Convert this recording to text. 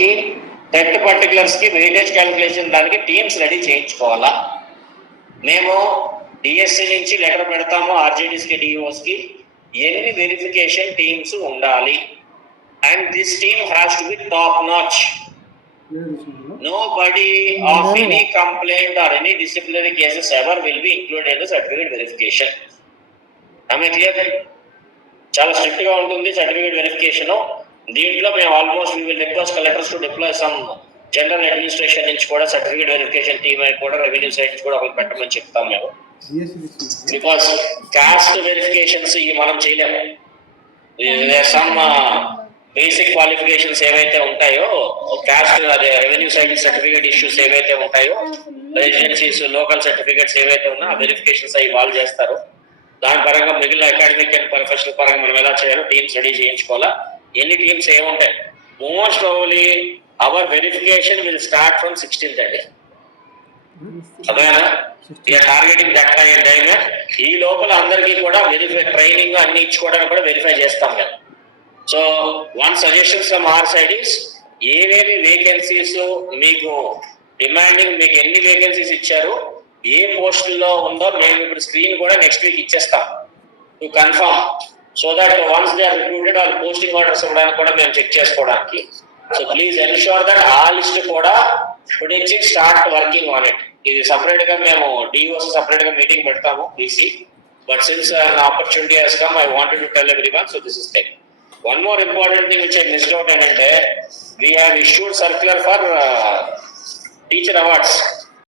కి TET particulars కి weightage calculation దానికి టీమ్స్ రెడీ చేయించుకోవాలా. మేము డిఎస్సి నుంచి లెటర్ పెడతాము ఆర్జేడీస్ కి డిఓస్ కి ఎన్ని వెరిఫికేషన్ టీమ్స్ ఉండాలి and this team has to be top notch. Nobody of any complaint or any disciplinary cases ever will be included in the certificate verification. Am I clear? చాలా strict గా ఉంటుంది certificate verification. దీంట్లో మేము almost we will request collectors to deploy some general administration నుంచి కూడా certificate verification team అని కూడా revenue side నుంచి కూడా ఒకటి పెట్టమని చెప్తాం మేము. బికాస్ కాస్ట్ వెరిఫికేషన్స్ మనం చేయలేము. సమ్ బేసిక్ క్వాలిఫికేషన్స్ ఏవైతే ఉంటాయో కాస్ట్ అదే రెవెన్యూ సైడ్ సర్టిఫికేట్ ఇష్యూస్ ఏవైతే ఉంటాయో రెసిడెన్సీస్ లోకల్ సర్టిఫికేట్స్ ఏవైతే ఉన్నా ఆ వెరిఫికేషన్స్ అవి వాళ్ళు చేస్తారు. దాని పరంగా మిగిలిన అకాడమిక్ అండ్ ప్రొఫెషనల్ పరంగా మనం ఎలా చేయాలో టీమ్స్ రెడీ చేయించుకోవాలా. ఎన్ని టీమ్స్ ఏముంటాయి most probably our verification will start from 16th అండి. అదేనా టార్గెటింగ్ దట్ టైం. ఈ లోపల అందరికీ కూడా వెరిఫై ట్రైనింగ్ అన్ని ఇచ్చుకోవడానికి కూడా వెరిఫై చేస్తాం మేము. So one suggestions from our side is ఏవేవి వేకెన్సీస్ మీకు డిమాండింగ్ మీకు ఎన్ని వేకెన్సీస్ ఇచ్చారు ఏ పోస్టుల్లో ఉందో మేము ఇప్పుడు స్క్రీన్ కూడా నెక్స్ట్ వీక్ ఇచ్చేస్తాం to confirm. So that once they are recruited వాళ్ళ పోస్టింగ్ ఆర్డర్స్ ఇవ్వడానికి కూడా మేము చెక్ చేసుకోవడానికి. సో ప్లీజ్ ఎన్షూర్ దట్ ఆ లిస్ట్ కూడా ఇప్పుడు నుంచి స్టార్ట్ వర్కింగ్ ఆన్ ఇట్. ఇది సపరేట్ గా మేము డిఓస్ సపరేట్ గా మీటింగ్ పెడతాము బీసీ. But since an opportunity has come, I wanted to tell everyone, so this is thing. One more important thing which I missed out ఏంటంటే we have issued circular for teacher awards.